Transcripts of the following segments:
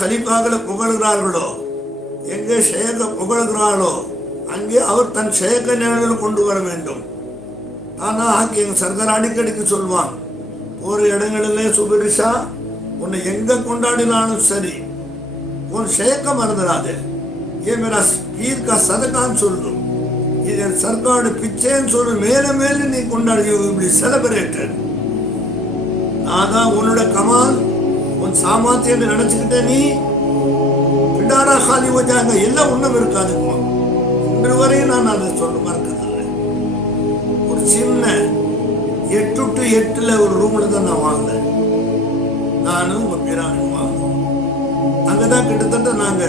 கலிபாக்களை புகழ்கிறார்களோ, எங்கே ஷேக புகழ்கிறாளோ அங்கே அவர் தன் ஷேக நிலையில் கொண்டு வர வேண்டும். ஆனா எங்க சர்தார் அடிக்கடிக்கு சொல்வான், ஒரு இடங்களிலே சுபரிஷா உன்னை எங்க கொண்டாடினாலும் சரி உன் ஷேக்க மறந்துடாது. ஏன் மேரா பீர் கா சதகான்னு சொல்லு, இது என் சர்க்காடு பிச்சைன்னு சொல்லு, மேல மேல நீ கொண்டாடி இப்படி செலிபிரேட்டட். அதான் உன்னோட கமால் உன் சாமர்த்தியம் நினைச்சுக்கிட்டே நீ பிடாரா காலி வச்சாங்க எல்லாம் ஒண்ணும் இருக்காது. இன்று வரையும் நான் அதை சொல்ல மறக்கதில்லை. ஒரு சின்ன 8 to 8 ஒரு ரூம்ல தான் நான் வாழ்ந்தேன். நானும் பிராணி வாழ்ந்தோம். அங்கதான் கிட்டத்தட்ட நாங்க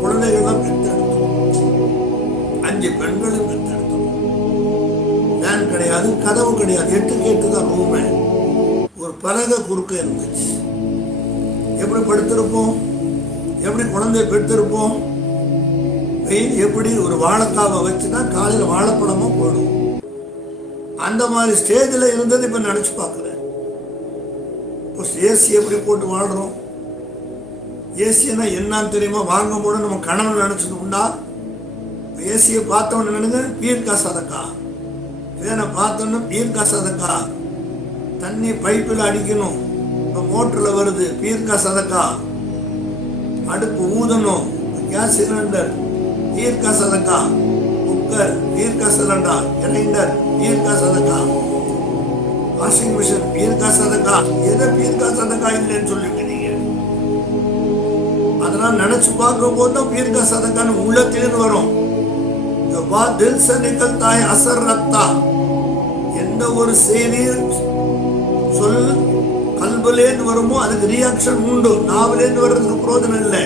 குழந்தைகள் தான் பெற்றெடுத்தோம். 5 பெண்களும் பெற்றெடுத்தோம். ஃபேன் கிடையாது, கதவு கிடையாது, 8க்கு 8 தான் ரூமே. ஒரு பலகை குறுக்க இருந்துச்சு. எப்படி படுத்திருப்போம், எப்படி குழந்தைய பெற்றிருப்போம், வெயில் எப்படி ஒரு வாழைக்காவை வச்சுதான் காலையில் வாழைப்பழமும் போயிடும். அந்த மாதிரி ஸ்டேஜில் இருந்தது இப்போ நினச்சி பார்க்குறேன். இப்போ ஏசி எப்படி போட்டு வாழ்கிறோம். ஏசின்னா என்னன்னு தெரியுமா? வாங்கும் போது நம்ம கணவன் நினச்சிட்டோம்னா ஏசியை பார்த்தோன்னு நினைங்க பீர்க்கா சதக்கா, வேனை பார்த்தோன்னு பீர்க்கா சதக்கா. தண்ணி பைப்பில் அடிக்கணும், இப்போ மோட்டரில் வருது பீர்க்கா சதக்கா. அடுப்பு ஊதணும், கேஸ் சிலிண்டர் பீர்க்கா சதக்கா. குக்கர் பீர்க்கா சிலிண்டர், கிரைண்டர் பீர்க்கா சதக்கா. வாஷிங் மிஷின் பீர்க்கா சதக்கா. எதை பீர்க்கா சதக்கா இல்லைன்னு சொல்லுங்க நீங்க. அதெல்லாம் நினைச்சு பார்க்கும் போது தான் பீர்க்கா சதக்கான்னு உள்ளத்திலிருந்து வரும். தில் சே நிகல்தா ஹை அசர் ரக்தா. எந்த ஒரு செய்தி சொல் கல்புலேருந்து வருமோ அதுக்கு ரியாக்ஷன் உண்டு. நாவிலேருந்து வர்றதுக்கு பிரோஜனம் இல்லை.